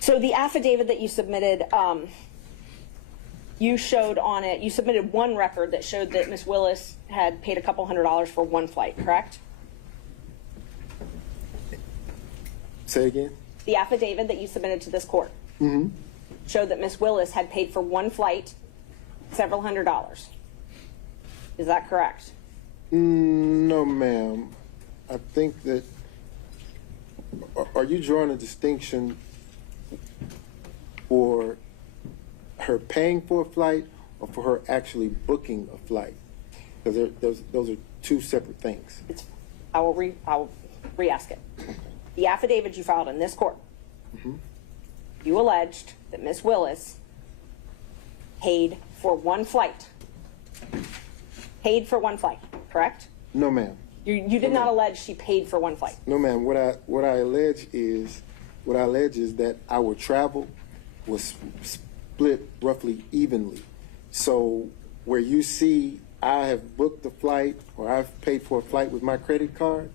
So the affidavit that you submitted, you showed on it, you submitted one record that showed that Ms. Willis had paid a couple $100s for one flight, correct? Say again? The affidavit that you submitted to this court showed that Ms. Willis had paid for one flight several $100s. Is that correct? No, ma'am. I think that, are you drawing a distinction for her paying for a flight or for her actually booking a flight? Because those are two separate things. I will re-ask it. The affidavit you filed in this court, you alleged that Ms. Willis paid for one flight. Paid for one flight, correct? No, ma'am. You did not allege she paid for one flight. No, ma'am. What I allege is that our travel was split roughly evenly. So where you see I have booked a flight or I've paid for a flight with my credit card,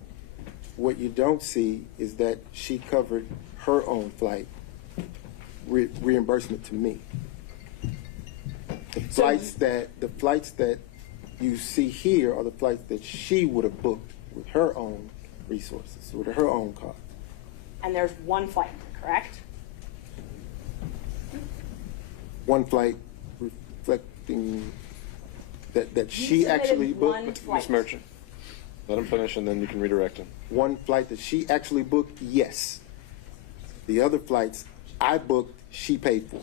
what you don't see is that she covered her own flight reimbursement to me. The flights that you see here are the flights that she would have booked with her own resources, with her own card. And there's one flight, correct? One flight reflecting that she actually booked. Ms. Merchant, let him finish and then you can redirect him. One flight that she actually booked, yes. The other flights I booked, she paid for.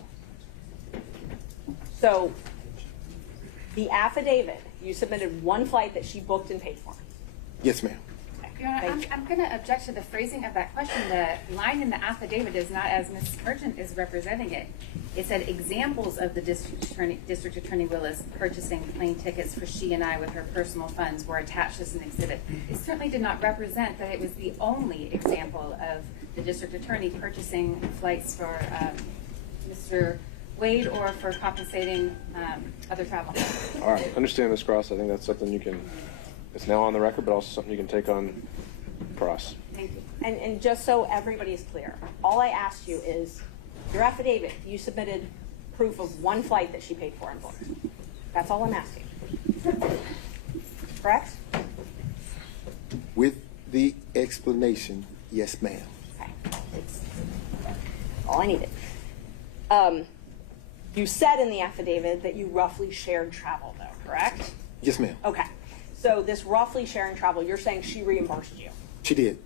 So the affidavit, you submitted one flight that she booked and paid for. Yes, ma'am. Your Honor, I'm going to object to the phrasing of that question. The line in the affidavit is not as Ms. Merchant is representing it. It said examples of the District Attorney Willis purchasing plane tickets for she and I with her personal funds were attached as an exhibit. It certainly did not represent that it was the only example of the District Attorney purchasing flights for Mr. Wade or for compensating other travel. All right, understand this, Cross. I think that's something you can, it's now on the record, but also something you can take on cross. Thank you. And just so everybody's clear, all I asked you is, your affidavit, you submitted proof of one flight that she paid for in booked. That's all I'm asking. Correct? With the explanation, yes, ma'am. Okay. It's all I needed. You said in the affidavit that you roughly shared travel, though, correct? Yes, ma'am. Okay. So this roughly sharing travel, you're saying she reimbursed you. She did.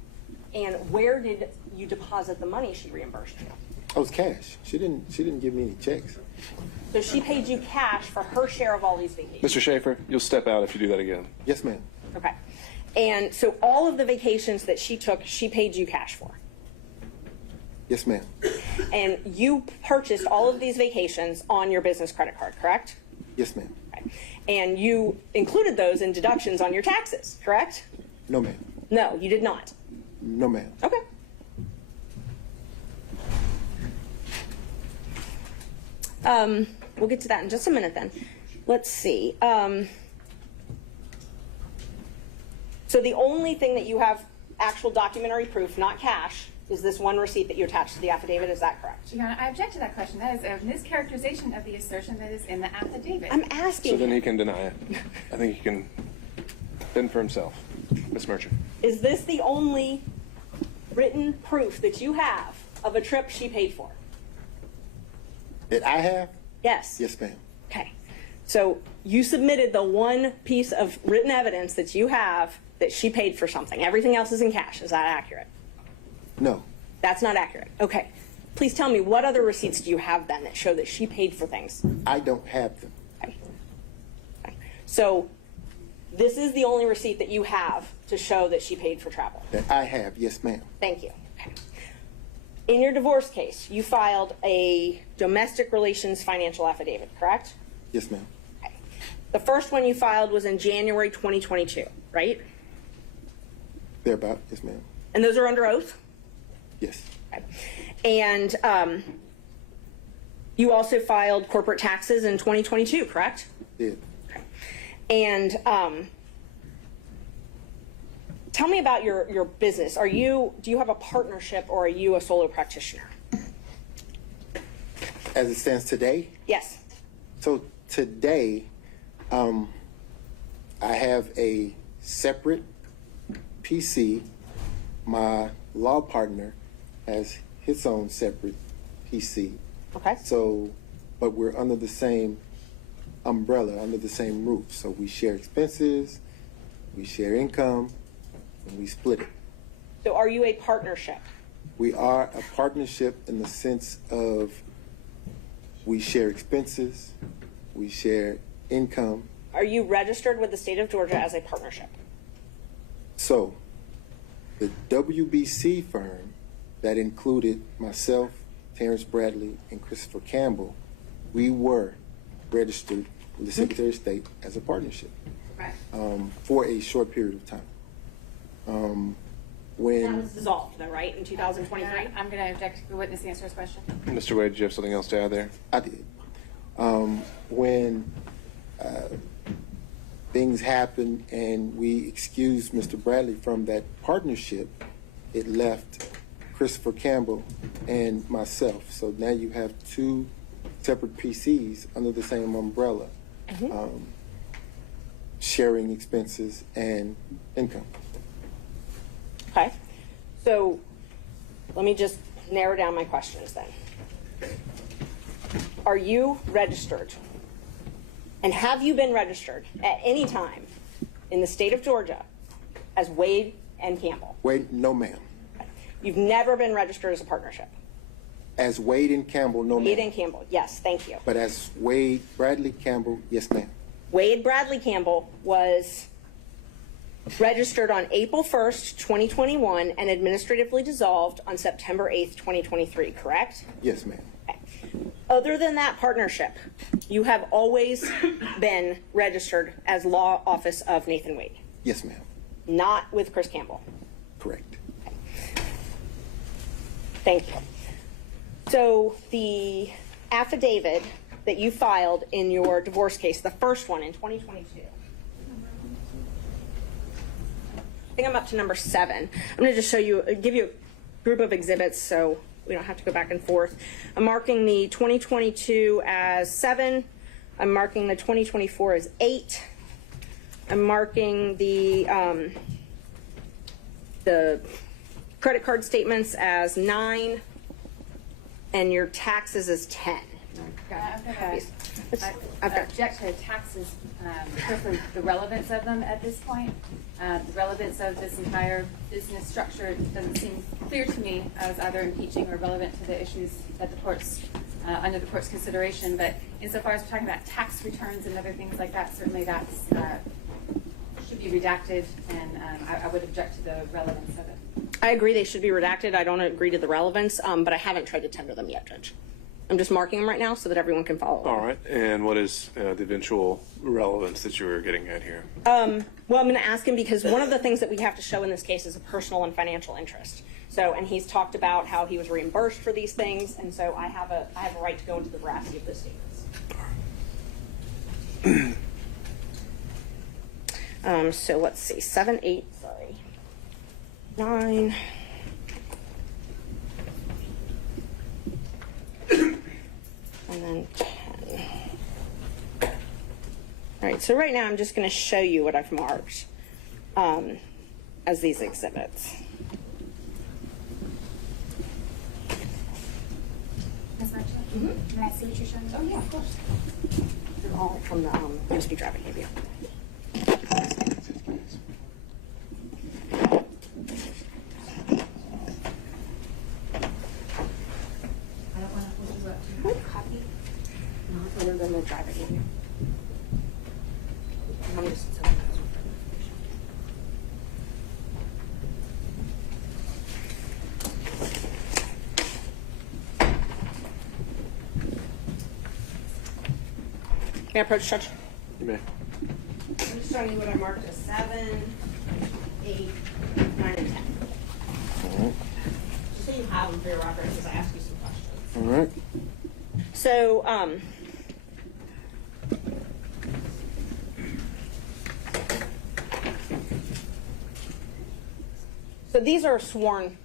And where did you deposit the money she reimbursed you? Oh, it's cash. She didn't give me any checks. So she paid you cash for her share of all these vacations. Mr. Schaefer, you'll step out if you do that again. Yes, ma'am. Okay. And so all of the vacations that she took, she paid you cash for. Yes, ma'am. And you purchased all of these vacations on your business credit card, correct? Yes, ma'am. Okay. And you included those in deductions on your taxes, correct? No, ma'am. No, you did not. No, ma'am. Okay. We'll get to that in just a minute then. Let's see. So the only thing that you have actual documentary proof, not cash, is this one receipt that you attached to the affidavit. Is that correct? Your Honor, I object to that question. That is a mischaracterization of the assertion that is in the affidavit. I'm asking. So then he can deny it. I think he can fend for himself. Ms. Merchant. Is this the only written proof that you have of a trip she paid for? That I have? Yes. Yes, ma'am. Okay. So you submitted the one piece of written evidence that you have that she paid for something. Everything else is in cash. Is that accurate? No. That's not accurate. Okay. Please tell me, what other receipts do you have then that show that she paid for things? I don't have them. Okay. Okay. So this is the only receipt that you have to show that she paid for travel. That I have, yes, ma'am. Thank you. Okay. In your divorce case, you filed a domestic relations financial affidavit, correct? Yes, ma'am. Okay. The first one you filed was in January 2022, right? Thereabout, yes, ma'am. And those are under oath? Yes. Okay. And you also filed corporate taxes in 2022, correct? Did. Okay. And tell me about your business. Do you have a partnership or are you a solo practitioner? As it stands today, Yes. so today, I have a separate PC. My law partner has his own separate PC. Okay. So, but we're under the same umbrella, under the same roof. So we share expenses, we share income, and we split it. So are you a partnership? We are a partnership in the sense of we share expenses, we share income. Are you registered with the state of Georgia as a partnership? So the WBC firm that included myself, Terrence Bradley, and Christopher Campbell, we were registered with the Secretary of State as a partnership Right. for a short period of time. That When was dissolved, though, right, in 2023? I'm going to object to the witness answer his question. Mr. Wade, do you have something else to add there? I did, when things happened and we excused Mr. Bradley from that partnership, it left Christopher Campbell and myself. So now you have two separate PCs under the same umbrella, sharing expenses and income. Okay. So let me just narrow down my questions then. Are you registered? And have you been registered at any time in the state of Georgia as Wade and Campbell? Wade, no ma'am. You've never been registered as a partnership? As Wade and Campbell, no Wade ma'am. and Campbell, yes, thank you. But as Wade Bradley Campbell, yes ma'am. Wade Bradley Campbell was registered on April 1st, 2021, and administratively dissolved on September 8th, 2023, correct? Yes ma'am. Other than that partnership, you have always been registered as law office of Nathan Wade, Yes ma'am. not with Chris Campbell. Correct. Thank you. So the affidavit that you filed in your divorce case, the first one in 2022, I think I'm up to number 7. I'm going to just give you a group of exhibits so we don't have to go back and forth. I'm marking the 2022 as 7. I'm marking the 2024 as 8. I'm marking the credit card statements as 9, and your taxes as 10. I'm going Okay. to object to taxes because of the relevance of them at this point. The relevance of this entire business structure doesn't seem clear to me as either impeaching or relevant to the issues that the courts, under the court's consideration. But insofar as we're talking about tax returns and other things like that, certainly that's should be redacted, and I would object to the relevance of it. I agree they should be redacted. I don't agree to the relevance, but I haven't tried to tender them yet, Judge. I'm just marking them right now so that everyone can follow along. All right. And what is the eventual relevance that you were getting at here? Well, I'm going to ask him because one of the things that we have to show in this case is a personal and financial interest. So, and he's talked about how he was reimbursed for these things, and so I have a right to go into the veracity of those statements. So let's see, 7, 8, sorry, 9. And then 10. All right, so right now I'm just going to show you what I've marked as these exhibits. Ms. Marchand, can I see what you're showing? Oh, yeah, of course. They're all from the USB drive I gave you. I don't want to hold you up to What copy? No, it's other than the drive I gave you. I'm just May I approach, Judge? You may. I'm just showing you what I marked as 7, 8, 9, and 10. Just so you have them for your reference as I ask you some questions. All right. So, So these are sworn.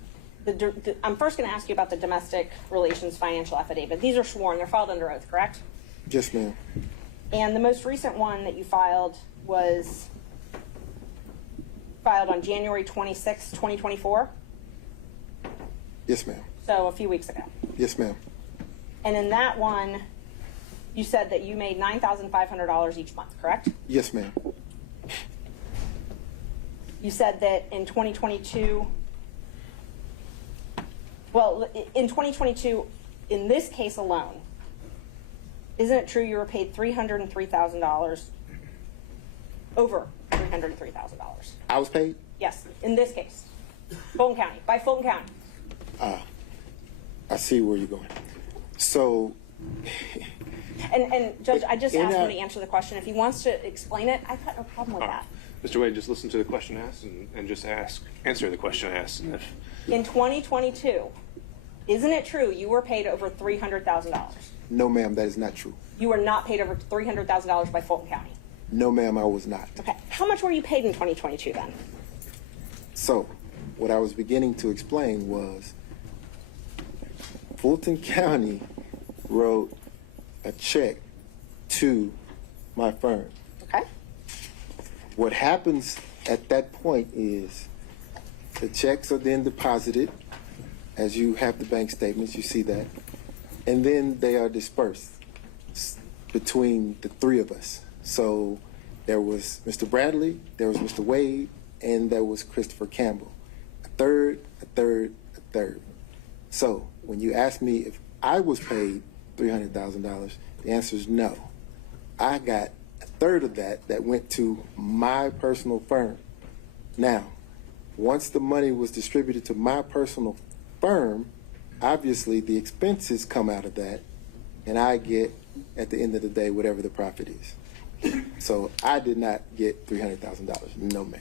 I'm first going to ask you about the domestic relations financial affidavit. These are sworn. They're filed under oath, correct? Yes, ma'am. And the most recent one that you filed was filed on January 26, 2024. Yes, ma'am. So a few weeks ago. Yes, ma'am. And in that one, you said that you made $9,500 each month, correct? Yes, ma'am. You said that in 2022, well, in 2022, in this case alone, isn't it true you were paid $303,000, over $303,000? I was paid? Yes, in this case, Fulton County, by Fulton County. I see where you're going. So, And Judge, I just In asked him a- to answer the question. If he wants to explain it, I've got no problem with that. Mr. Wade, just listen to the question asked and just answer the question asked. And if, In 2022, isn't it true you were paid over $300,000? no, ma'am, that is not true. You were not paid over $300,000 by Fulton County. No, ma'am, I was not. Okay, how much were you paid in 2022 then? So, what I was beginning to explain was Fulton County wrote a check to my firm. Okay, What happens at that point is the checks are then deposited, as you have the bank statements, you see that, and then they are dispersed between the three of us. So there was Mr. Bradley, there was Mr. Wade, and there was Christopher Campbell. A third. So when you ask me if I was paid $300,000, the answer is no. I got a third of that went to my personal firm. Now, once the money was distributed to my personal firm, obviously the expenses come out of that, and I get, at the end of the day, whatever the profit is. So I did not get $300,000. No, ma'am.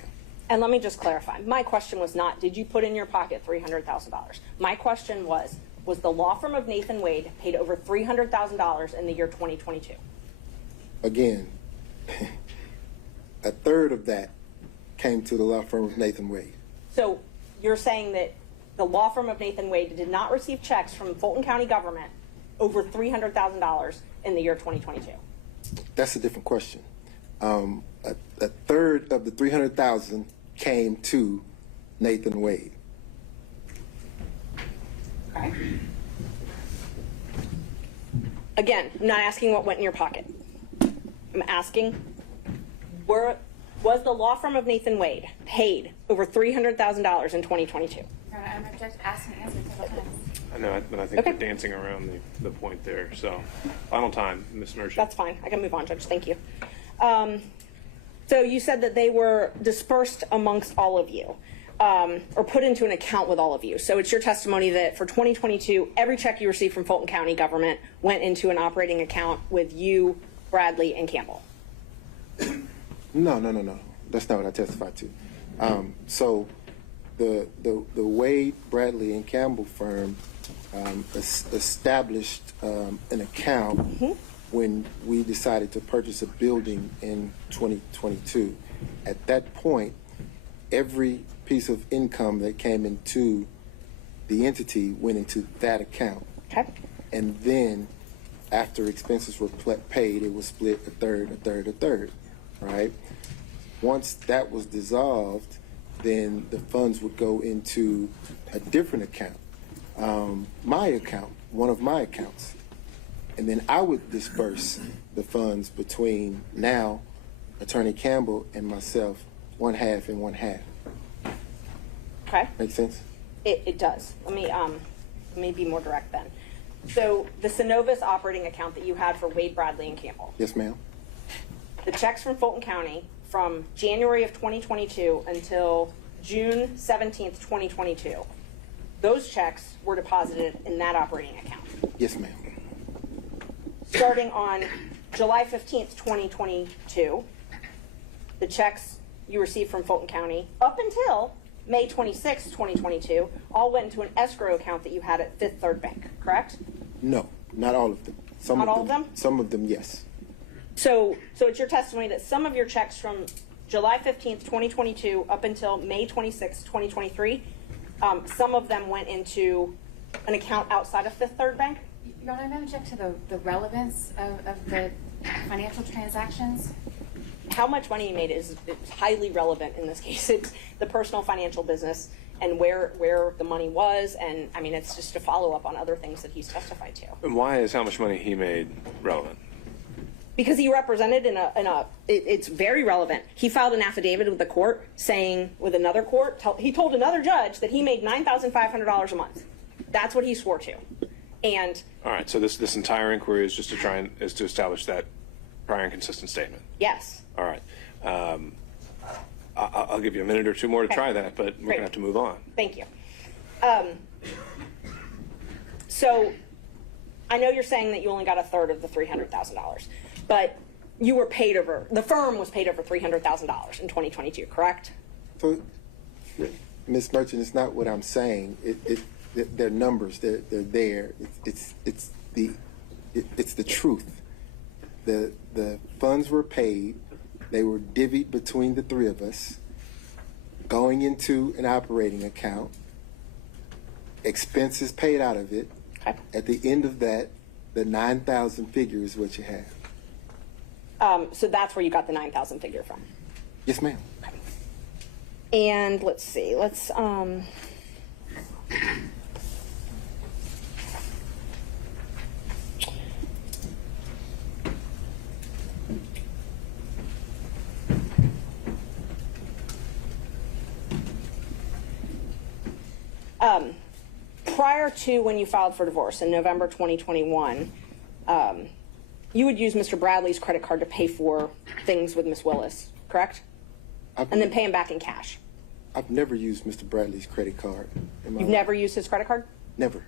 and let me just clarify. My question was not, did you put in your pocket $300,000? My question was the law firm of Nathan Wade paid over $300,000 in the year 2022? Again, a third of that came to the law firm of Nathan Wade. So you're saying that the law firm of Nathan Wade did not receive checks from Fulton County government over $300,000 in the year 2022? That's a different question. A third of the $300,000 came to Nathan Wade. Okay. Again, I'm not asking what went in your pocket. I'm asking, was the law firm of Nathan Wade paid over $300,000 in 2022? I'm asking answer several times. I know, but I think Okay. we're dancing around the point there. So, final time, Ms. Merchant. That's fine. I can move on, Judge. Thank you. So you said that they were dispersed amongst all of you, or put into an account with all of you. So it's your testimony that for 2022, every check you received from Fulton County government went into an operating account with you, Bradley, and Campbell. No. That's not what I testified to. So the Wade, Bradley, and Campbell firm established an account when we decided to purchase a building in 2022. At that point, every piece of income that came into the entity went into that account. Okay. And then after expenses were paid, it was split a third, right? Once that was dissolved, then the funds would go into a different account, my account, one of my accounts. And then I would disperse the funds between now Attorney Campbell and myself, one half and one half. Okay. Make sense? It does. Let me be more direct then. So the Synovus operating account that you had for Wade, Bradley, and Campbell, Yes, ma'am. the checks from Fulton County from January of 2022 until June 17th, 2022, those checks were deposited in that operating account. Yes, ma'am. Starting on July 15th, 2022, the checks you received from Fulton County up until May 26th, 2022, all went into an escrow account that you had at Fifth Third Bank, correct? No, not all of them. Not all of them? Some of them, yes. So it's your testimony that some of your checks from July 15th, 2022 up until May 26th, 2023 Some of them went into an account outside of Fifth Third Bank. Your Honor, I'm going to object to the relevance of the financial transactions. How much money he made is highly relevant in this case. It's the personal financial business and where the money was, and I mean, it's just a follow-up on other things that he's testified to. And why is how much money he made relevant? Because he represented it's very relevant. He filed an affidavit with the court saying, with another court, he told another judge that he made $9,500 a month. That's what he swore to. And All right, so this entire inquiry is just to establish that prior and consistent statement. yes. All right. I'll give you a minute or two more to try that, but we're going to have to move on. Thank you. So I know you're saying that you only got a third of the $300,000, but you were paid over, the firm was paid over $300,000 in 2022, correct? So, Ms. Merchant, it's not what I'm saying. They're numbers. They're there. It's the truth. The funds were paid. They were divvied between the three of us, going into an operating account, expenses paid out of it. Okay. At the end of that, the 9,000 figure is what you have. So that's where you got the 9,000 figure from. Yes, ma'am. And let's see, prior to when you filed for divorce in November 2021, you would use Mr. Bradley's credit card to pay for things with Ms. Willis, correct? And then pay him back in cash. I've never used Mr. Bradley's credit card in my You've life. never used his credit card Never.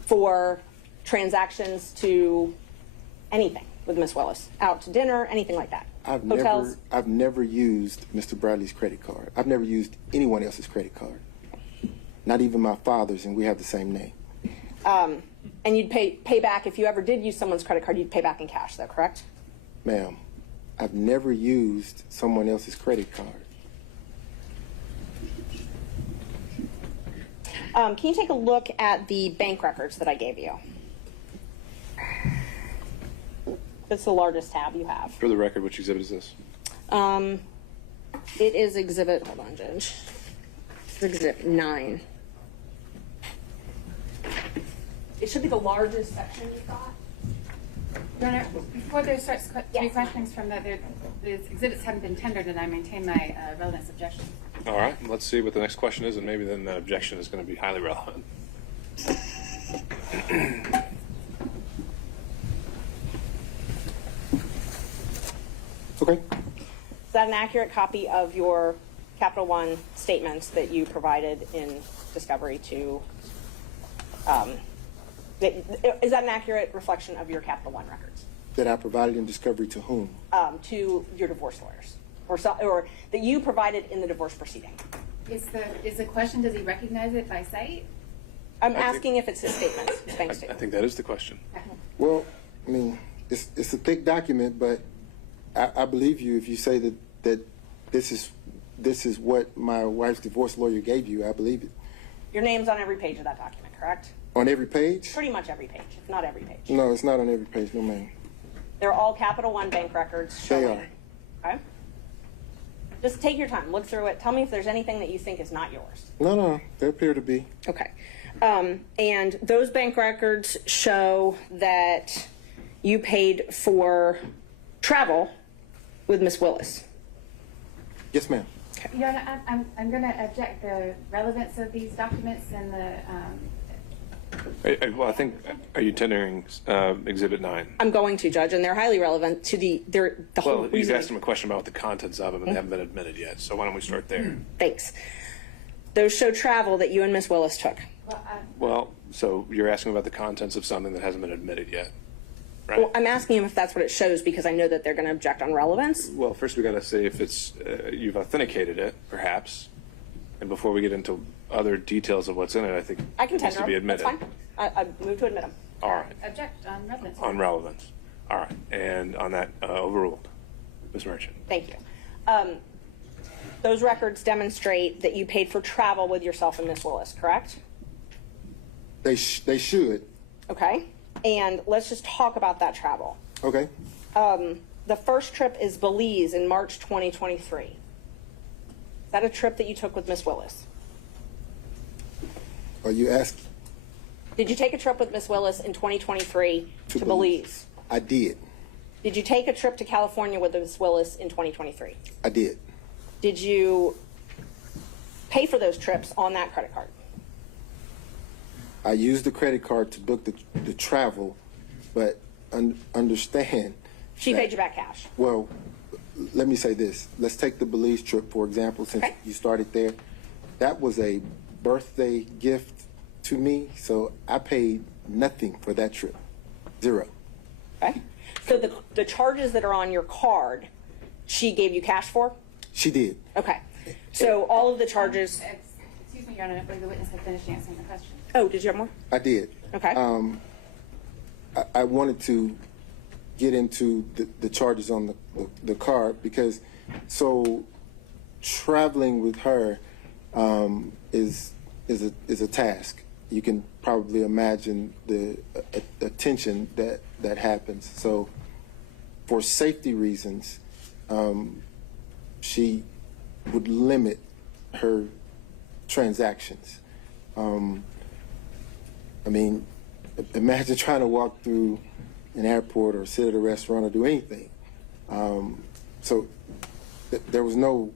for transactions to anything with Ms. Willis, out to dinner, anything like that? Hotels? I've never used Mr. Bradley's credit card. I've never used anyone else's credit card. Not even my father's, and we have the same name. And you'd pay back, if you ever did use someone's credit card, you'd pay back in cash, though, correct? Ma'am, I've never used someone else's credit card. Can you take a look at the bank records that I gave you? That's the largest tab you have. For the record, which exhibit is this? It is exhibit, hold on, Judge. It's exhibit 9. It should be the largest section you've got. Your Honor, before there starts three Yes. questions from the exhibits haven't been tendered, and I maintain my relevance objection. All right, let's see what the next question is, and maybe then that objection is going to be highly relevant. Okay. Is that an accurate copy of your Capital One statements that you provided in discovery to, is that an accurate reflection of your Capital One records? That I provided in discovery to whom? To your divorce lawyers, or that you provided in the divorce proceeding? Is the question, does he recognize it by sight? I'm asking if it's his statements, his bank I statement. think that is the question. Well, I mean, it's a thick document, but I believe you if you say that this is what my wife's divorce lawyer gave you. I believe it. Your name's on every page of that document, correct? On every page? Pretty much every page, if not every page. No, it's not on every page. No, ma'am. They're all Capital One bank records showing. They are. Okay? Just take your time, look through it. Tell me if there's anything that you think is not yours. No, they appear to be. Okay. And those bank records show that you paid for travel with Miss Willis. Yes, ma'am. Your Honor, I'm going to object the relevance of these documents and the. Well, I think, are you tendering Exhibit 9? I'm going to, Judge, and they're highly relevant to the whole Well, you've reason. asked him a question about the contents of them, and they haven't been admitted yet, so why don't we start there? Thanks. Those show travel that you and Miss Willis took. Well, so you're asking about the contents of something that hasn't been admitted yet, right? Well, I'm asking him if that's what it shows because I know that they're going to object on relevance. Well, first we got to say if it's you've authenticated it, perhaps, and before we get into other details of what's in it, I think I can it needs tender to be them. That's admitted. fine. I move to admit them. All right, Object on relevance. on relevance. All right, and on that overruled, Ms. Merchant. Thank you. those records demonstrate that you paid for travel with yourself and Miss Willis, correct? They should. Okay. And let's just talk about that travel. Okay. The first trip is Belize in March 2023. Is that a trip that you took with Miss Willis? Are you asking? Did you take a trip with Miss Willis in 2023 to Belize? I did. Did you take a trip to California with Miss Willis in 2023? I did. Did you pay for those trips on that credit card? I used the credit card to book the travel, but understand. She paid you back cash. Well, let me say this. Let's take the Belize trip, for example, since Okay. you started there. That was a birthday gift to me, so I paid nothing for that trip. Zero. Okay. So the charges that are on your card, she gave you cash for? She did. Okay. So all of the charges. Excuse me, Your Honor, I believe the witness had finished answering the question. Oh, did you have more? I did. Okay. I wanted to get into the charges on the card because traveling with her is a task. You can probably imagine the attention that happens. So for safety reasons, she would limit her transactions. I mean, imagine trying to walk through an airport or sit at a restaurant or do anything. So there's no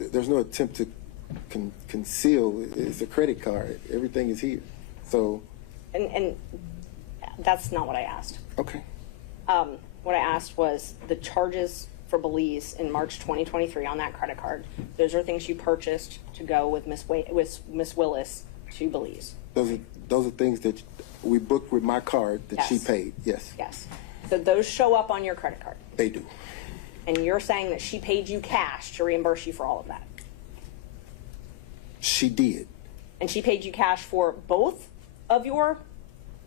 attempt to conceal. It's a credit card. Everything is here. So. And that's not what I asked. Okay. What I asked was the charges for Belize in March 2023 on that credit card. Those are things you purchased to go with Miss Willis to Belize. Those are things that we booked with my card that she Yes. paid. Yes. Yes. So those show up on your credit card. They do. And you're saying that she paid you cash to reimburse you for all of that. She did. And she paid you cash for both of your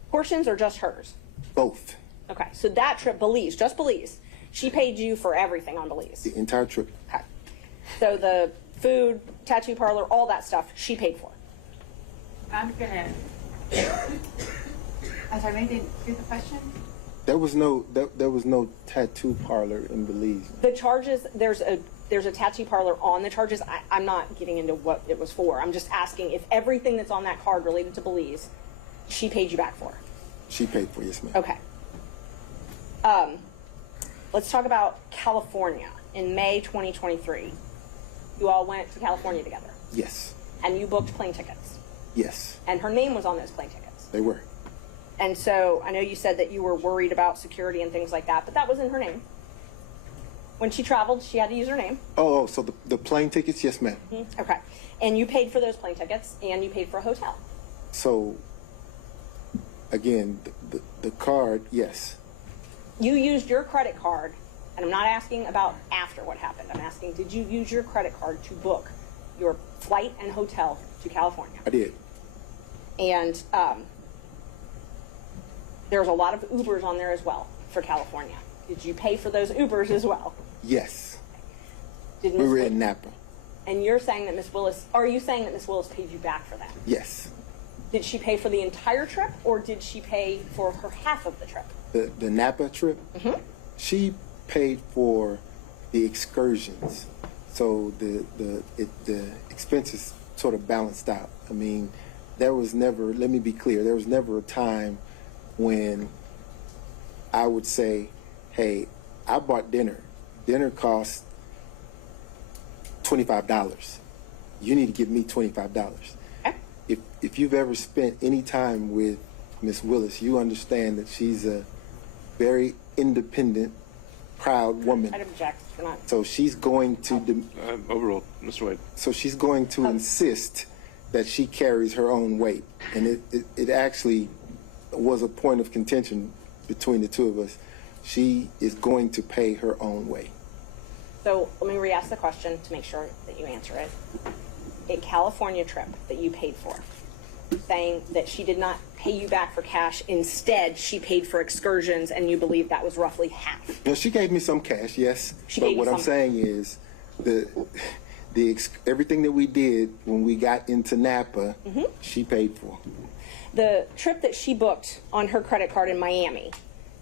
portions or just hers? Both. Okay. So that trip, Belize, just Belize, she paid you for everything on Belize. The entire trip. Okay. So the food, tattoo parlor, all that stuff, she paid for. I'm sorry, maybe didn't hear the question? There was no tattoo parlor in Belize. The charges, there's a tattoo parlor on the charges. I'm not getting into what it was for. I'm just asking if everything that's on that card related to Belize, she paid you back for. She paid for, yes, ma'am. Okay. Let's talk about California. In May 2023, you all went to California together. Yes. And you booked plane tickets. Yes. And her name was on those plane tickets. They were. And so I know you said that you were worried about security and things like that, but that was in her name. When she traveled, she had to use her name. Oh, so the plane tickets, yes, ma'am. Mm-hmm. Okay. And you paid for those plane tickets, and you paid for a hotel. So, again, the card, yes. You used your credit card, and I'm not asking about after what happened. I'm asking, did you use your credit card to book your flight and hotel to California? I did. And there's a lot of Ubers on there as well for California. Did you pay for those Ubers as well? Yes. Did We were in Napa. And you're saying that Miss Willis, are you saying that Miss Willis paid you back for that? Yes. Did she pay for the entire trip, or did she pay for her half of the trip? The Napa trip, she paid for the excursions. So the expenses sort of balanced out. I mean, there was never, let me be clear, there was never a time when I would say, hey, I bought dinner. Dinner cost $25. You need to give me $25. Okay. If you've ever spent any time with Miss Willis, you understand that she's a very independent, proud woman. I'd object. You're not. So she's going to Overruled, Mr. Wade. so she's going to insist that she carries her own weight, and it actually was a point of contention between the two of us. She is going to pay her own way. So let me re-ask the question to make sure that you answer it. A California trip that you paid for, saying that she did not pay you back for cash. Instead, she paid for excursions, and you believe that was roughly half. Now, she gave me some cash, yes. She but gave you what I'm some. saying is everything that we did when we got into Napa, she paid for. The trip that she booked on her credit card in Miami,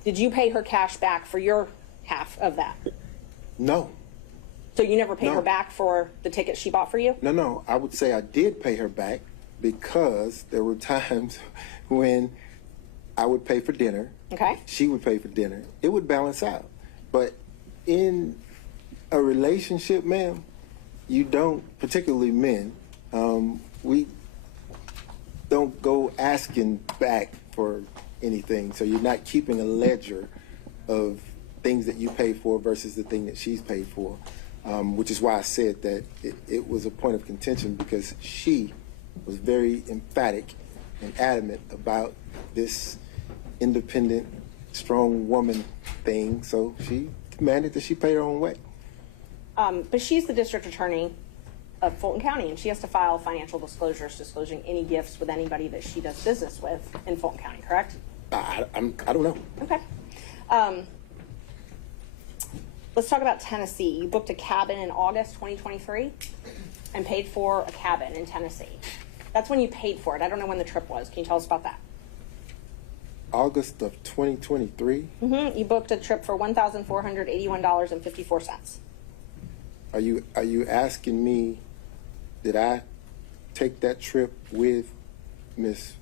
did you pay her cash back for your half of that? No. So you never paid No. her back for the ticket she bought for you? No. I would say I did pay her back because there were times when I would pay for dinner. Okay. She would pay for dinner. It would balance out. But in a relationship, ma'am, you don't, particularly men, we don't go asking back for anything. So you're not keeping a ledger of things that you pay for versus the thing that she's paid for, which is why I said that it was a point of contention because she was very emphatic and adamant about this independent, strong woman thing. So she demanded that she pay her own way. But she's the district attorney of Fulton County, and she has to file financial disclosures disclosing any gifts with anybody that she does business with in Fulton County, correct? I don't know. Okay. Let's talk about Tennessee. You booked a cabin in August 2023 and paid for a cabin in Tennessee. That's when you paid for it. I don't know when the trip was. Can you tell us about that? August of 2023. You booked a trip for $1,481.54. Are you asking me, did I take that trip with Miss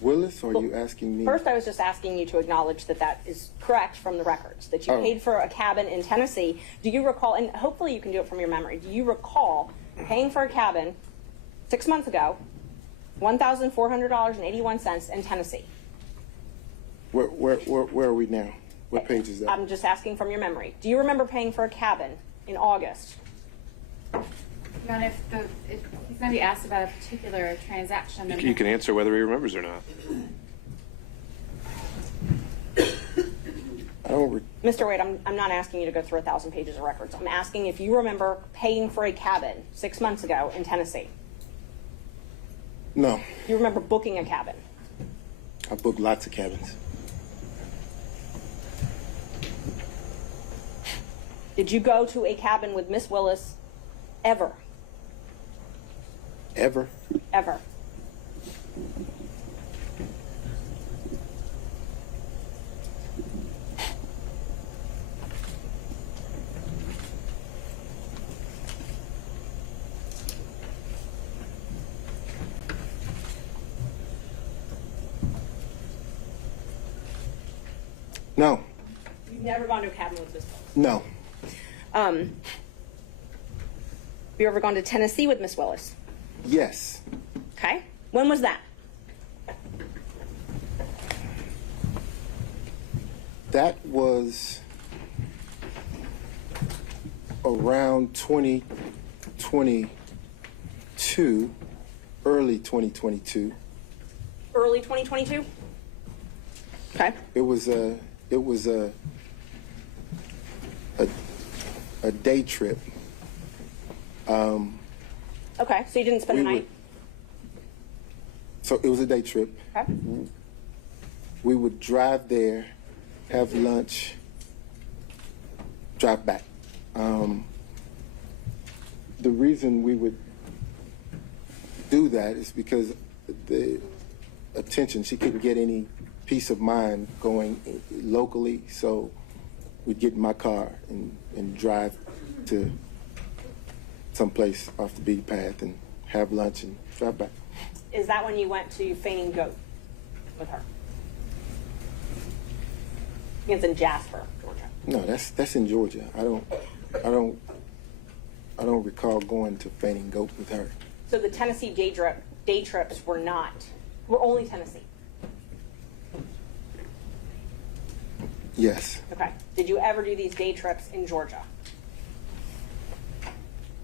Willis, or are you asking me? First, I was just asking you to acknowledge that that is correct from the records, that you paid for a cabin in Tennessee. Do you recall, and hopefully you can do it from your memory, do you recall paying for a cabin 6 months ago, $1,400.81 in Tennessee? Where are we now? What page is that? I'm just asking from your memory. Do you remember paying for a cabin in August? John, if he's going to be asked about a particular transaction, then You can answer whether he remembers or not. I don't. Mr. Wade, I'm not asking you to go through 1,000 pages of records. I'm asking if you remember paying for a cabin 6 months ago in Tennessee. No. You remember booking a cabin? I booked lots of cabins. Did you go to a cabin with Miss Willis ever? Ever? Ever. No. You've never gone to a cabin with Miss Willis? No. You ever gone to Tennessee with Miss Willis? Yes. Okay. When was that? That was around 2022, early 2022. Early 2022? Okay. It was a day trip. Okay, so you didn't spend the night? So it was a day trip. Okay. We would drive there, have lunch, drive back. The reason we would do that is because the attention, she couldn't get any peace of mind going locally, so we'd get in my car and drive to someplace off the beaten path and have lunch and drive back. Is that when you went to Fainting Goat with her? I think it's in Jasper, Georgia. No, that's in Georgia. I don't recall going to Fainting Goat with her. So the Tennessee day trips were only Tennessee? Yes. Okay. Did you ever do these day trips in Georgia?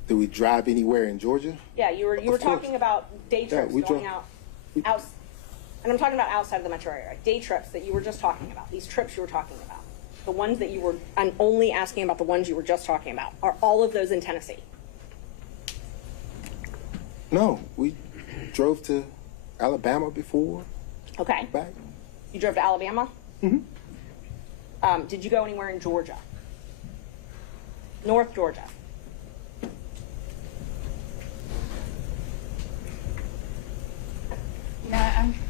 Did we drive anywhere in Georgia? Yeah, you were Of talking course. about day trips we going drove- out, and I'm talking about outside of the metro area. Day trips that you were just talking about. These trips you were talking about. The ones that I'm only asking about the ones you were just talking about. Are all of those in Tennessee? No, we drove to Alabama before. Okay. Back. You drove to Alabama? Did you go anywhere in Georgia? North Georgia?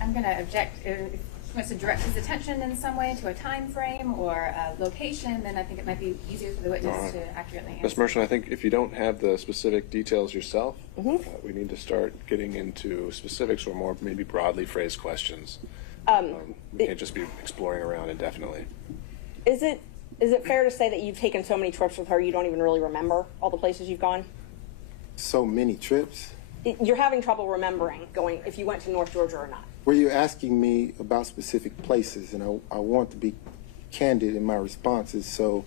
I'm going to object. If he wants to direct his attention in some way to a time frame or a location, then I think it might be easier for the witness to accurately answer. Ms. Merchant, I think if you don't have the specific details yourself, we need to start getting into specifics or more maybe broadly phrased questions. We can't just be exploring around indefinitely. Is it fair to say that you've taken so many trips with her you don't even really remember all the places you've gone? So many trips. You're having trouble remembering going if you went to North Georgia or not. Were you asking me about specific places? And I want to be candid in my responses, so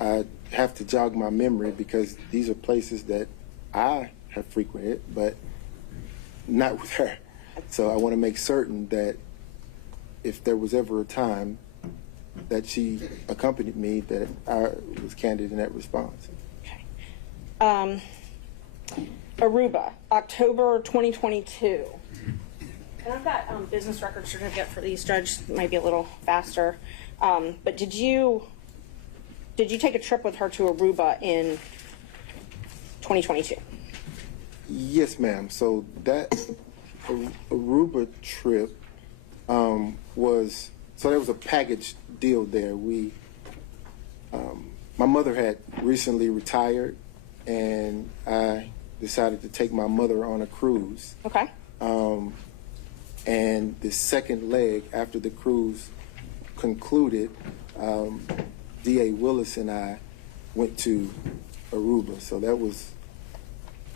I have to jog my memory because these are places that I have frequented, but not with her. So I want to make certain that if there was ever a time that she accompanied me, that I was candid in that response. Okay. Aruba, October 2022. And I've got business record certificate for these, Judge. Might be a little faster. But did you take a trip with her to Aruba in 2022? Yes, ma'am. So that Aruba trip there was a package deal there. My mother had recently retired, and I decided to take my mother on a cruise. Okay. And the second leg after the cruise concluded, D.A. Willis and I went to Aruba. So that was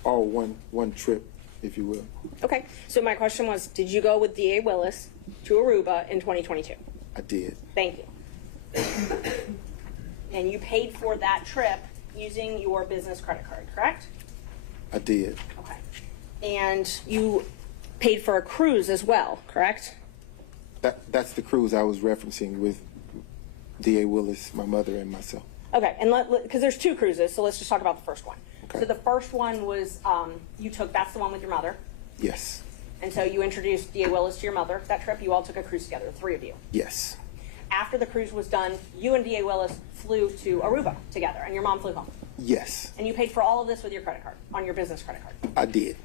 all one trip, if you will. Okay. So my question was, did you go with D.A. Willis to Aruba in 2022? I did. Thank you. And you paid for that trip using your business credit card, correct? I did. Okay. And you paid for a cruise as well, correct? That's the cruise I was referencing with D.A. Willis, my mother, and myself. Okay, and because there's two cruises, so let's just talk about the first one. Okay. So the first one was that's the one with your mother. Yes. And so you introduced D.A. Willis to your mother. That trip, you all took a cruise together, the three of you. Yes. After the cruise was done, you and D.A. Willis flew to Aruba together, and your mom flew home. Yes. And you paid for all of this with your credit card, on your business credit card. I did.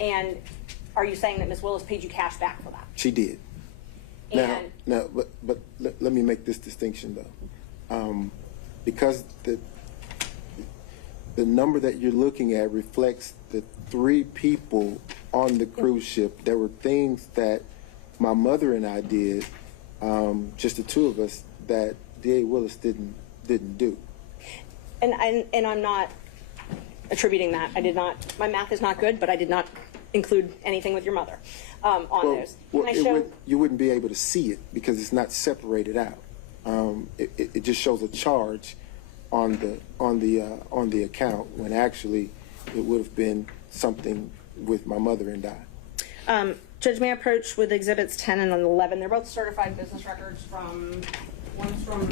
And are you saying that Ms. Willis paid you cash back for that? She did. And But let me make this distinction though, because the number that you're looking at reflects the three people on the cruise ship. There were things that my mother and I did, just the two of us, that D.A. Willis didn't do. And I'm not attributing that. I did not. My math is not good, but I did not include anything with your mother on those. Can I show? You wouldn't be able to see it because it's not separated out. It just shows a charge on the account when actually it would have been something with my mother and I. Judge, may I approach with exhibits 10 and 11? They're both certified business records one's from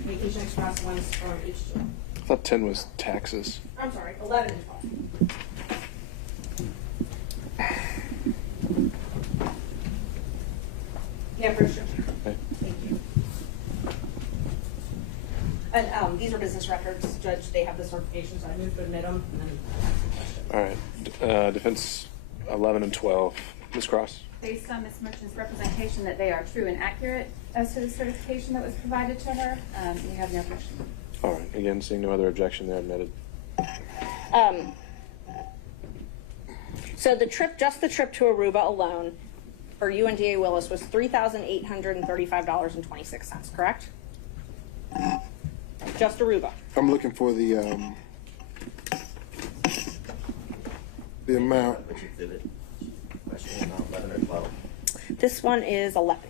Vacation Express, one's from H2. I thought 10 was taxes. I'm sorry, 11 and 12. Yeah, for sure. Okay. Thank you. And these are business records, Judge. They have the certifications. I moved to admit them. And then All right. Defense 11 and 12. Ms. Cross? Based on Ms. Merchant's representation that they are true and accurate as to the certification that was provided to her, you have no objection. All right. Again, seeing no other objection, they're admitted. So the trip to Aruba alone for you and D.A. Willis was $3,835.26, correct? Just Aruba. I'm looking for the amount. Which exhibit? Question 11 or 12? This one is 11.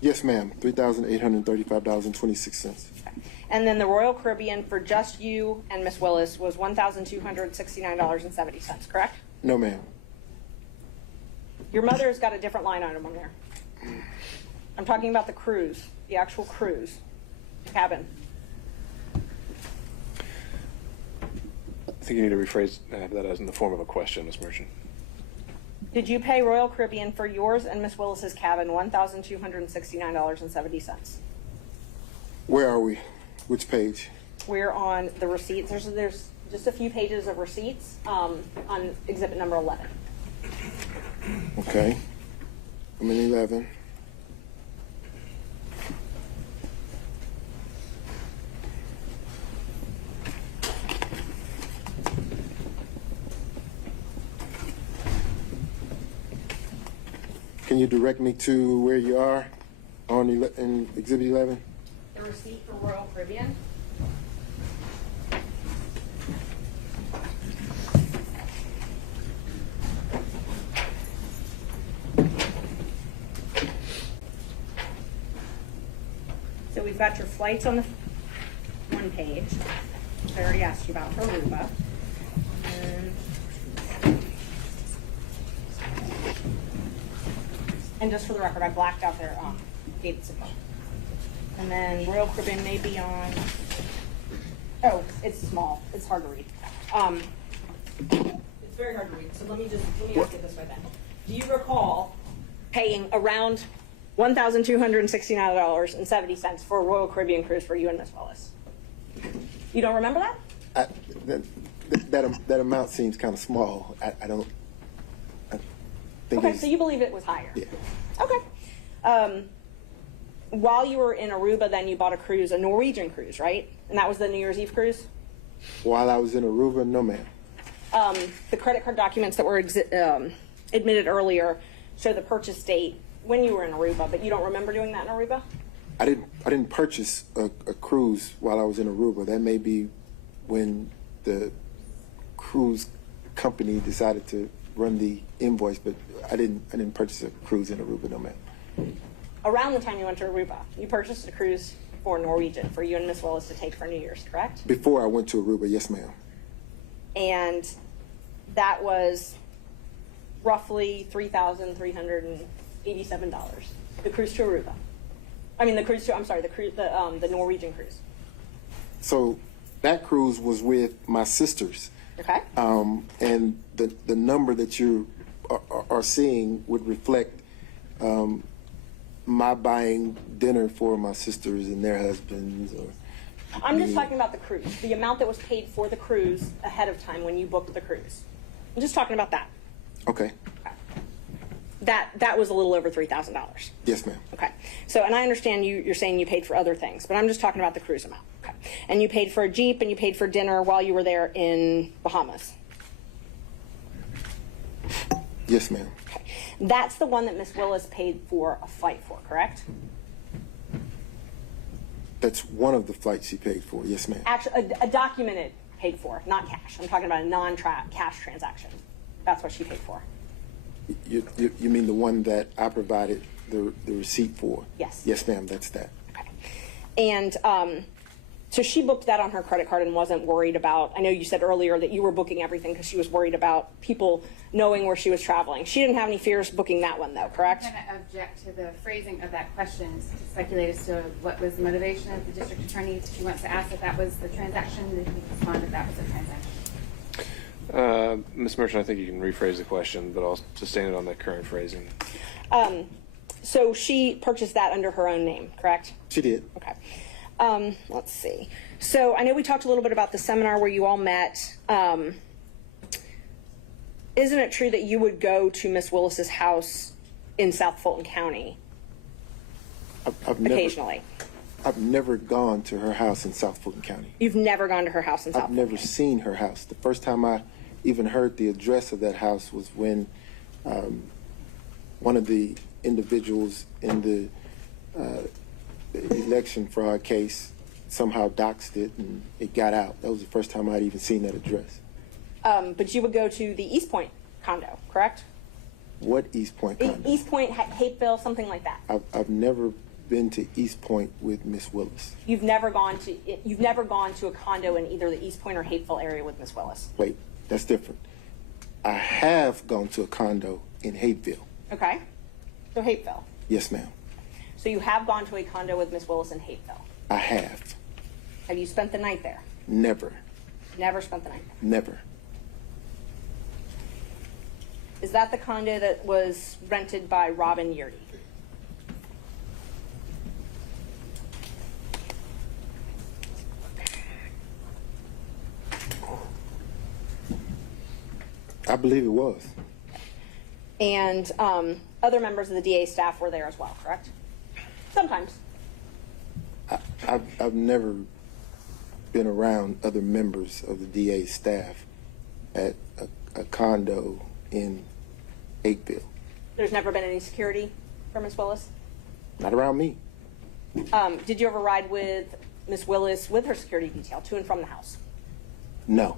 Yes, ma'am. $3,835.26. And then the Royal Caribbean for just you and Miss Willis was $1,269.70, correct? No, ma'am. Your mother's got a different line item on there. I'm talking about the cruise, the actual cruise cabin. I think you need to rephrase that as in the form of a question, Ms. Merchant. Did you pay Royal Caribbean for yours and Miss Willis's cabin $1,269.70? Where are we? Which page? We're on the receipts. There's just a few pages of receipts on exhibit number 11. Okay. I'm in 11. Can you direct me to where you are on in exhibit 11? The receipt for Royal Caribbean. So we've got your flights on the one page, which I already asked you about for Aruba. And just for the record, I blacked out their dates of birth. And then Royal Caribbean may be on, oh, it's small, it's hard to read. It's very hard to read, so let me ask it this way then. Do you recall paying around $1,269.70 for a Royal Caribbean cruise for you and Miss Willis? You don't remember that? That amount seems kind of small. I don't. I think Okay, so you believe it was higher? Yeah. Okay. While you were in Aruba, then you bought a cruise, a Norwegian cruise, right? And that was the New Year's Eve cruise? While I was in Aruba, no, ma'am. The credit card documents that were admitted earlier show the purchase date when you were in Aruba, but you don't remember doing that in Aruba? I didn't purchase a cruise while I was in Aruba. That may be when the cruise company decided to run the invoice, but I didn't purchase a cruise in Aruba, no, ma'am. Around the time you went to Aruba, you purchased a cruise for Norwegian for you and Miss Willis to take for New Year's, correct? Before I went to Aruba, yes, ma'am. And that was roughly $3,387. The cruise to Aruba. I mean, the Norwegian cruise. So that cruise was with my sisters. Okay. And the number that you are seeing would reflect my buying dinner for my sisters and their husbands. I'm just talking about the cruise, the amount that was paid for the cruise ahead of time when you booked the cruise. I'm just talking about that. Okay. That was a little over $3,000. Yes, ma'am. Okay. So, and I understand you're saying you paid for other things, but I'm just talking about the cruise amount. Okay. And you paid for a Jeep and you paid for dinner while you were there in Bahamas. Yes, ma'am. Okay. That's the one that Miss Willis paid for a flight for, correct? That's one of the flights she paid for. Yes, ma'am. Actually, a documented paid for, not cash. I'm talking about a non-cash transaction. That's what she paid for. You mean the one that I provided the receipt for? Yes. Yes, ma'am. That's that. Okay. And so she booked that on her credit card and wasn't worried about, I know you said earlier that you were booking everything because she was worried about people knowing where she was traveling. She didn't have any fears booking that one though, correct? I'm going to object to the phrasing of that question to speculate as to what was the motivation of the district attorney. She wants to ask if that was the transaction, and he responded that was a transaction. Ms. Merchant, I think you can rephrase the question, but I'll sustain it on that current phrasing. So she purchased that under her own name, correct? She did. Okay. Let's see. So I know we talked a little bit about the seminar where you all met. Isn't it true that you would go to Miss Willis's house in South Fulton County occasionally? I've never gone to her house in South Fulton County. You've never gone to her house in South I've Fulton never County? seen her house. The first time I even heard the address of that house was when one of the individuals in the election fraud case somehow doxed it and it got out. That was the first time I'd even seen that address. But you would go to the East Point condo, correct? What East Point condo? East Point, Hapeville, something like that. I've never been to East Point with Miss Willis. You've never gone to a condo in either the East Point or Hapeville area with Miss Willis. Wait, that's different. I have gone to a condo in Hapeville. Okay. So Hapeville. Yes, ma'am. So you have gone to a condo with Miss Willis in Hapeville. I have. Have you spent the night there? Never. Never spent the night there. Never. Is that the condo that was rented by Robin Yurdy? believe it was. And other members of the DA staff were there as well, correct? Sometimes. I've never been around other members of the DA staff at a condo in Aikeville. There's never been any security for Ms. Willis? Not around me. Did you ever ride with Ms. Willis with her security detail to and from the house? No.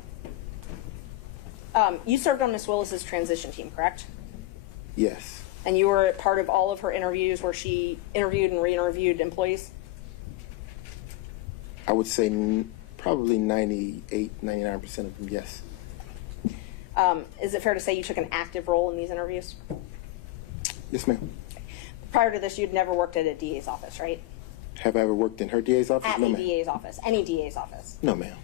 You served on Ms. Willis's transition team, correct? Yes. And you were part of all of her interviews where she interviewed and re-interviewed employees? I would say probably 98, 99% of them, yes. Is it fair to say you took an active role in these interviews? Yes, ma'am. Prior to this, you'd never worked at a DA's office, right? Have I ever worked in her DA's office? At No, a ma'am. DA's office, any DA's office. No, ma'am.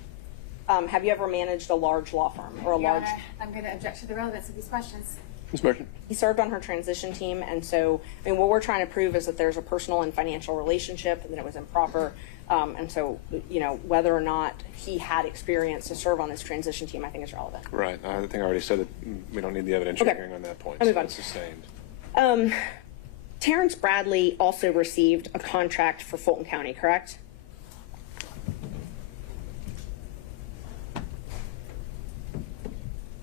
Have you ever managed a large law firm or a Your large? Honor, I'm going to object to the relevance of these questions. Ms. Merchant? He served on her transition team, and so, I mean, what we're trying to prove is that there's a personal and financial relationship and that it was improper. And so, you know, whether or not he had experience to serve on this transition team, I think is relevant. Right. I think I already said that we don't need the evidentiary Okay. hearing on that point. I'll move so on. it's sustained. Terrence Bradley also received a contract for Fulton County, correct?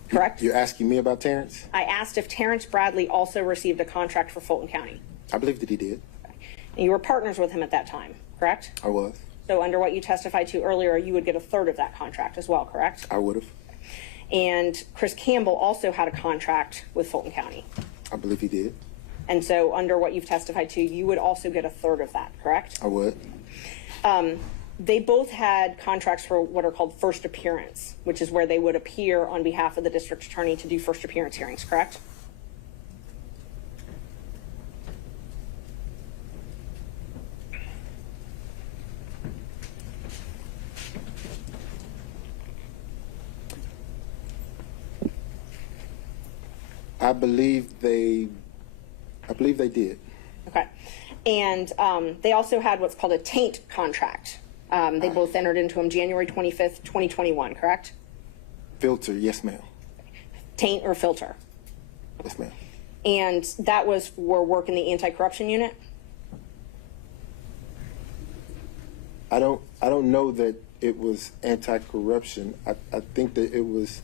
Correct? You're asking me about Terrence? I asked if Terrence Bradley also received a contract for Fulton County. I believe that he did. And you were partners with him at that time, correct? I was. So under what you testified to earlier, you would get a third of that contract as well, correct? I would have. And Chris Campbell also had a contract with Fulton County. I believe he did. And so under what you've testified to, you would also get a third of that, correct? I would. They both had contracts for what are called first appearance, which is where they would appear on behalf of the district attorney to do first appearance hearings, correct? I believe they did. Okay. And they also had what's called a taint contract. They both entered into them January 25th, 2021, correct? Filter, yes, ma'am. Taint or filter. Yes, ma'am. And that was for work in the anti-corruption unit? I don't know that it was anti-corruption. I think that it was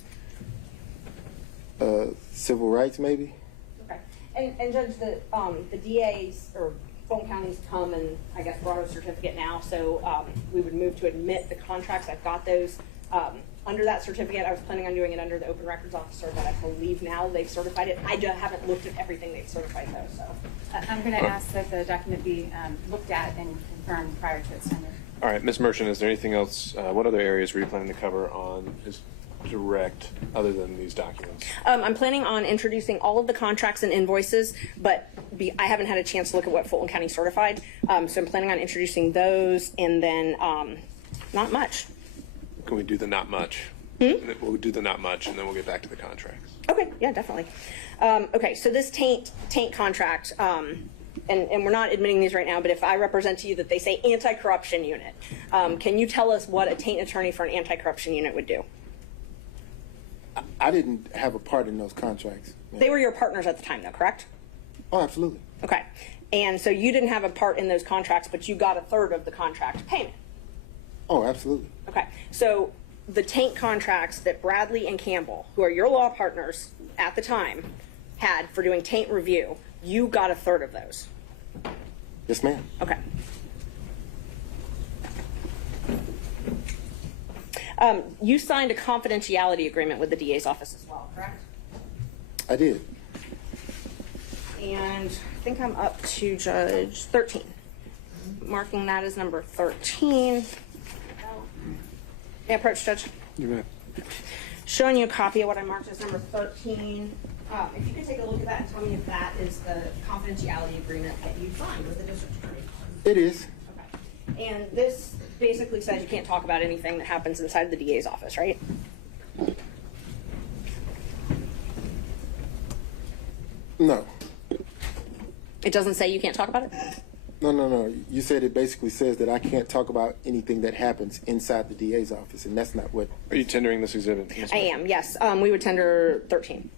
civil rights, maybe. Okay. And Judge, the DAs or Fulton County's come and I guess brought a certificate now, so we would move to admit the contracts. I've got those. Under that certificate, I was planning on doing it under the open records officer, but I believe now they've certified it. I haven't looked at everything they've certified though, so. I'm going to ask that the document be looked at and confirmed prior to its tender. All right, Ms. Merchant, is there anything else? What other areas were you planning to cover on his direct other than these documents? I'm planning on introducing all of the contracts and invoices, but I haven't had a chance to look at what Fulton County certified. So I'm planning on introducing those and then not much. Can we do the not much? We'll do the not much, and then we'll get back to the contracts. Okay, yeah, definitely. Okay, so this taint contract, and we're not admitting these right now, but if I represent to you that they say anti-corruption unit, can you tell us what a taint attorney for an anti-corruption unit would do? I didn't have a part in those contracts. They were your partners at the time, though, correct? Oh, absolutely. Okay, and so you didn't have a part in those contracts, but you got a third of the contract payment. Oh, absolutely. Okay, so the taint contracts that Bradley and Campbell, who are your law partners at the time, had for doing taint review, you got a third of those. Yes, ma'am. Okay. You signed a confidentiality agreement with the DA's office as well, correct? I did. And I think I'm up to Judge 13. Marking that as number 13. May I approach, Judge? You bet. Showing you a copy of what I marked as number 13. If you could take a look at that and tell me if that is the confidentiality agreement that you signed with the district attorney. It is. Okay. And this basically says you can't talk about anything that happens inside the DA's office, right? No. It doesn't say you can't talk about it? No. You said it basically says that I can't talk about anything that happens inside the DA's office, and that's not what. Are you tendering this exhibit? Ms. I am, yes. We would tender 13.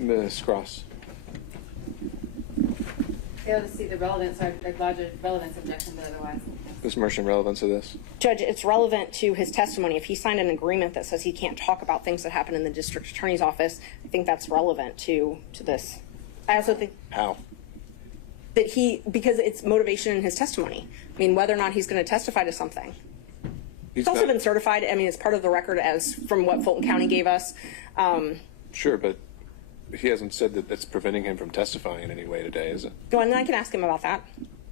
Ms. Cross. Fail to see the relevance, so I'd lodge a relevance objection, but otherwise. Ms. Merchant, relevance of this? Judge, it's relevant to his testimony. If he signed an agreement that says he can't talk about things that happen in the district attorney's office, I think that's relevant to this. I also think How? that because it's motivation in his testimony. I mean, whether or not he's going to testify to something. It's also been certified. I mean, it's part of the record as from what Fulton County gave us. Sure, but he hasn't said that that's preventing him from testifying in any way today, is it? Well, and I can ask him about that.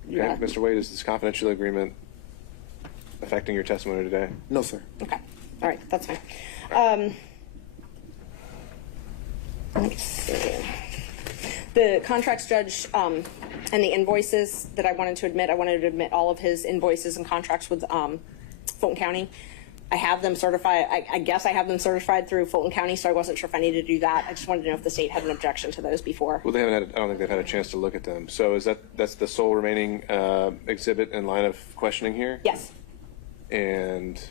Okay. Mr. Wade, is this confidential agreement affecting your testimony today? No, sir. Okay. All right. That's fine. Let's see. The contracts judge and the invoices that I wanted to admit all of his invoices and contracts with Fulton County. I have them certified. I guess I have them certified through Fulton County, so I wasn't sure if I needed to do that. I just wanted to know if the state had an objection to those before. Well, they haven't had. I don't think they've had a chance to look at them. So that's the sole remaining exhibit in line of questioning here? Yes. And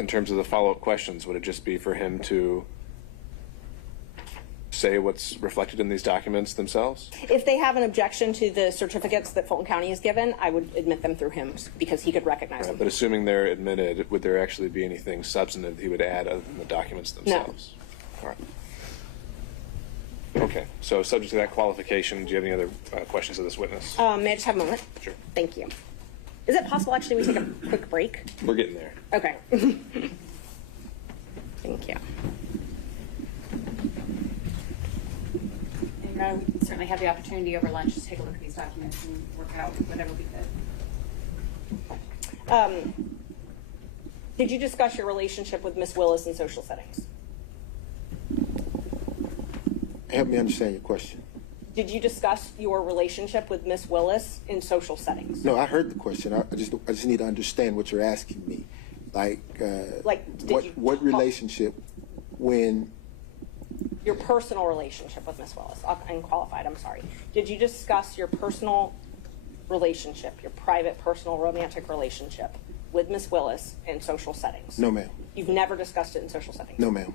in terms of the follow-up questions, would it just be for him to say what's reflected in these documents themselves? If they have an objection to the certificates that Fulton County has given, I would admit them through him because he could recognize them. But assuming they're admitted, would there actually be anything substantive he would add other than the documents themselves? No. All right. Okay. So subject to that qualification, do you have any other questions of this witness? May I just have a moment? Sure. Thank you. Is it possible actually we take a quick break? We're getting there. Okay. Thank you. And we certainly have the opportunity over lunch to take a look at these documents and work out whatever we could. Did you discuss your relationship with Miss Willis in social settings? Help me understand your question. Did you discuss your relationship with Miss Willis in social settings? No, I heard the question. I just need to understand what you're asking me. Like what relationship when Your personal relationship with Miss Willis, unqualified, I'm sorry. Did you discuss your personal relationship, your private, personal, romantic relationship with Miss Willis in social settings? No, ma'am. You've never discussed it in social settings? No, ma'am.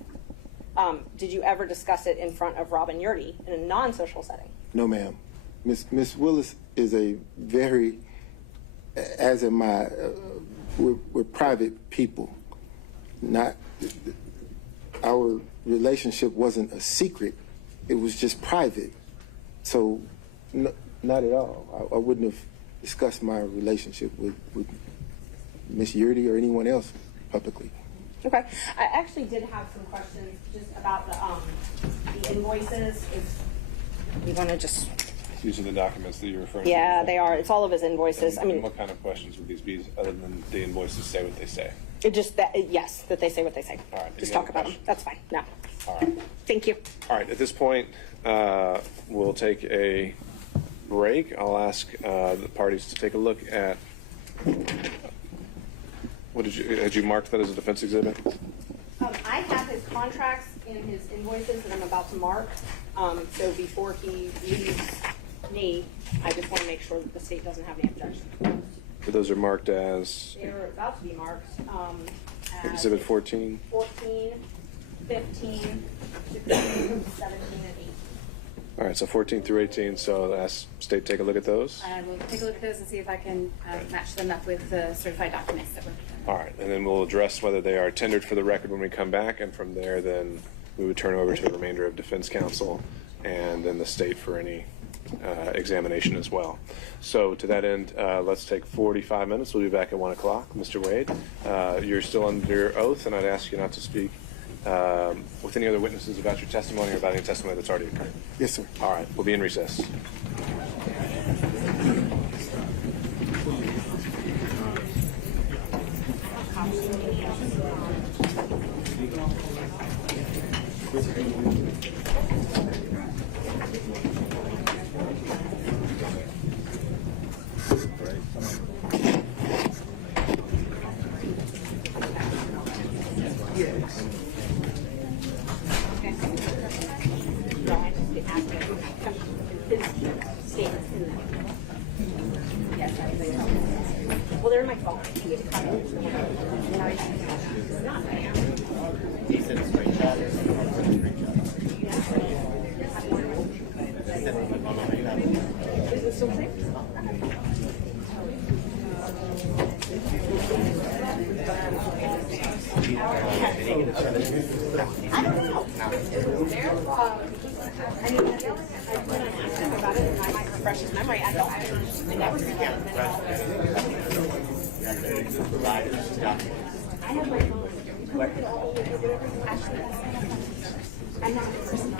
Did you ever discuss it in front of Robin Yurdy in a non-social setting? No, ma'am. Miss Willis is a very, as am I, we're private people. Not, our relationship wasn't a secret. It was just private. So, no, not at all. I wouldn't have discussed my relationship with Miss Yurdy or anyone else publicly. Okay. I actually did have some questions just about the invoices. If you want to just... Using the documents that you're referring to. Yeah, they are. It's all of his invoices. And, I mean, what kind of questions would these be other than the invoices say what they say? it just that yes, that they say what they say. All right. Just Any talk other about them. That's fine. No. All right. Thank you. All right. At this point, we'll take a break. I'll ask the parties to take a look at. What had you marked that as a defense exhibit? I have his contracts and his invoices that I'm about to mark. So before he leaves me, I just want to make sure that the state doesn't have any objections. So those are marked as They're about to be marked. As Exhibit 14. 14, 15, 16, 17, and 18. All right, so 14 through 18. So ask state take a look at those. I will take a look at those and see if I can match them up with the certified documents that were given. All right, and then we'll address whether they are tendered for the record when we come back, and from there, then we would turn over to the remainder of defense counsel and then the state for any examination as well. So to that end, let's take 45 minutes. We'll be back at 1 o'clock. Mr. Wade, you're still under oath, and I'd ask you not to speak with any other witnesses about your testimony or about any testimony that's already occurred. Yes, sir. All right, we'll be in recess. Well, they're in my phone. He said screenshot. Refresh his memory. I don't. I never forget. I have my phone. I'm not a person.